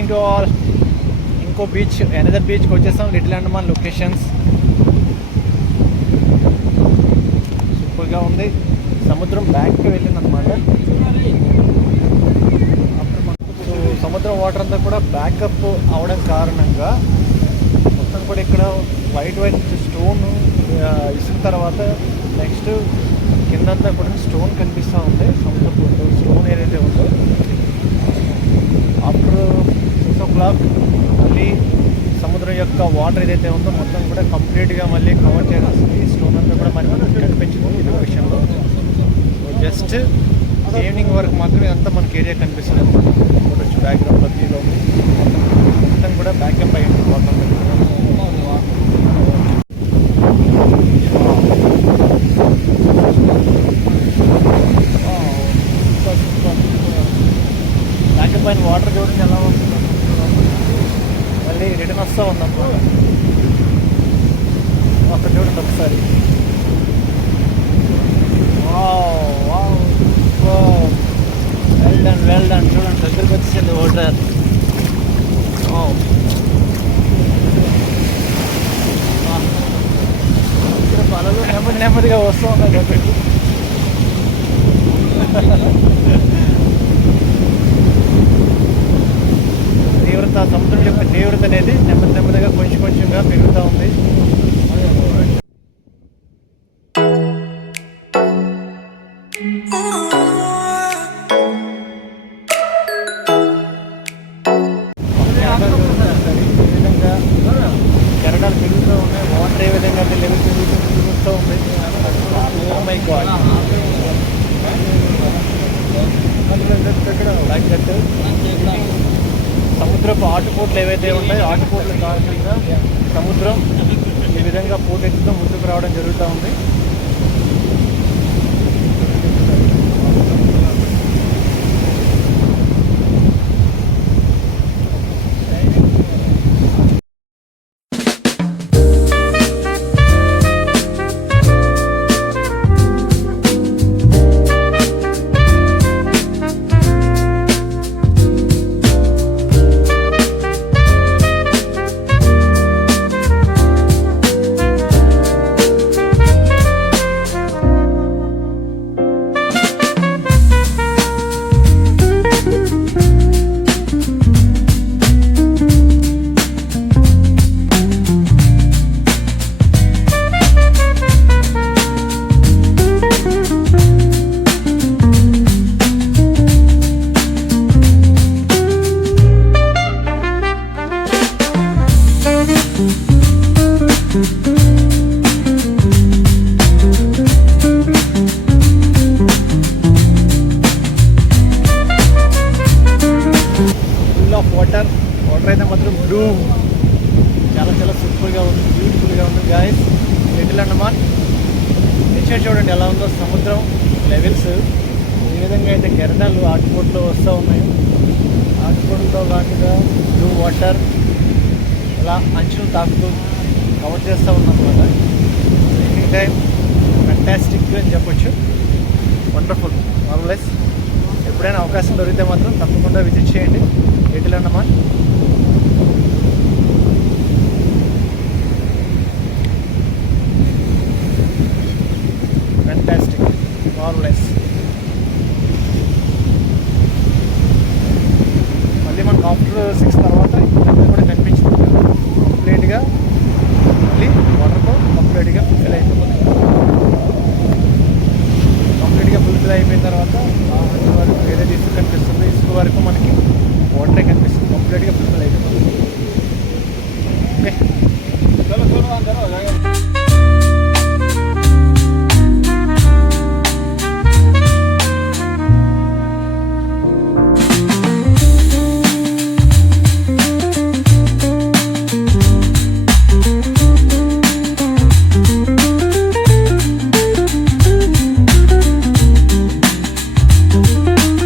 Evening to all. ఇంకో beach, another బీచ్కి వచ్చేసాం. లిటిల్ అండమాన్ లొకేషన్స్ సూపర్గా ఉంది. సముద్రం బ్యాక్కి వెళ్ళిందనమాట. ఇప్పుడు సముద్రం వాటర్ అంతా కూడా బ్యాకప్ అవడం కారణంగా మొత్తం కూడా ఇక్కడ వైట్ స్టోన్ ఇసుక తర్వాత నెక్స్ట్ కిందంతా కూడా స్టోన్ కనిపిస్తూ ఉంది. సముద్రపు స్టోన్ ఏదైతే ఉందో ఆఫ్టర్ 6 o'clock మళ్ళీ సముద్రం యొక్క వాటర్ ఏదైతే ఉందో మొత్తం కూడా కంప్లీట్గా మళ్ళీ కవర్ చేస్తుంది. స్టోన్ అంతా కూడా మనకి కనిపించింది ఇది విషయంలో. జస్ట్ ఈవినింగ్ వరకు మాత్రం ఇదంతా మనకి ఏరియా కనిపిస్తుంది అనమాట. చూడొచ్చు బ్యాక్గ్రౌండ్లో దీలో మొత్తం కూడా బ్యాకప్ అయ్యింది వాటర్. బ్యాకప్ అయిన వాటర్ చూడండి ఎలా వస్తుంది. మళ్ళీ రిటర్న్ వస్తూ ఉందన్నమాట. అక్కడ చూడండి ఒకసారి. వెల్ డన్ చూడండి, దగ్గరికి వచ్చేసింది వాటర్. ఇక్కడ పనులు నెమ్మదిగా వస్తూ ఉన్నాయి దగ్గరికి. సముద్రం యొక్క తీవ్రత అనేది నెమ్మదిగా కొంచెంగా పెరుగుతూ ఉంది. కెరటాలు పెరుగుతూ ఉన్నాయి. వాటర్ ఏ విధంగా లెవెల్ పెరుగుతూ ఉంది. Oh my god. సముద్రపు ఆటుపోట్లు ఏవైతే ఉంటాయో ఆటుపోట్లు కాకుండా సముద్రం ఈ విధంగా పోటెత్తుతో ముందుకు రావడం జరుగుతూ ఉంది. వాటర్ అయితే మాత్రం బ్లూ చాలా సూపర్గా ఉంది, బ్యూటిఫుల్గా ఉంది గాయస్. లిటిల్ అండమాన్ నేచర్ చూడండి ఎలా ఉందో. సముద్రం లెవెల్స్ ఈ విధంగా అయితే కెరటాలు ఆటుపోట్లో వస్తూ ఉన్నాయి. ఆటుపోట్లతో లాంటిగా బ్లూ వాటర్ ఇలా అంచులు తాకుతూ కవర్ చేస్తూ ఉన్నమాట. ఎనీ టైం ఫెంటాస్టిక్ అని చెప్పొచ్చు. Wonderful, marvellous. ఎప్పుడైనా అవకాశం దొరికితే మాత్రం తప్పకుండా విజిట్ చేయండి లిటిల్ అండమాన్. Fantastic, marvellous. మళ్ళీ మనకు ఆఫ్టర్ 6 తర్వాత ఇదంతా కూడా కనిపించింది కంప్లీట్గా. మళ్ళీ వాటర్తో కంప్లీట్గా ఫుల్ఫిల్ అయిపోతుంది. కంప్లీట్గా ఫుల్ఫిల్ అయిపోయిన తర్వాత వరకు ఏదైతే ఇసుక కనిపిస్తుంది, ఇసుక వరకు మనకి వాటరే కనిపిస్తుంది. కంప్లీట్గా ఫుల్ఫిల్ అయిపోతుంది. ఓకే, చలో అందరూ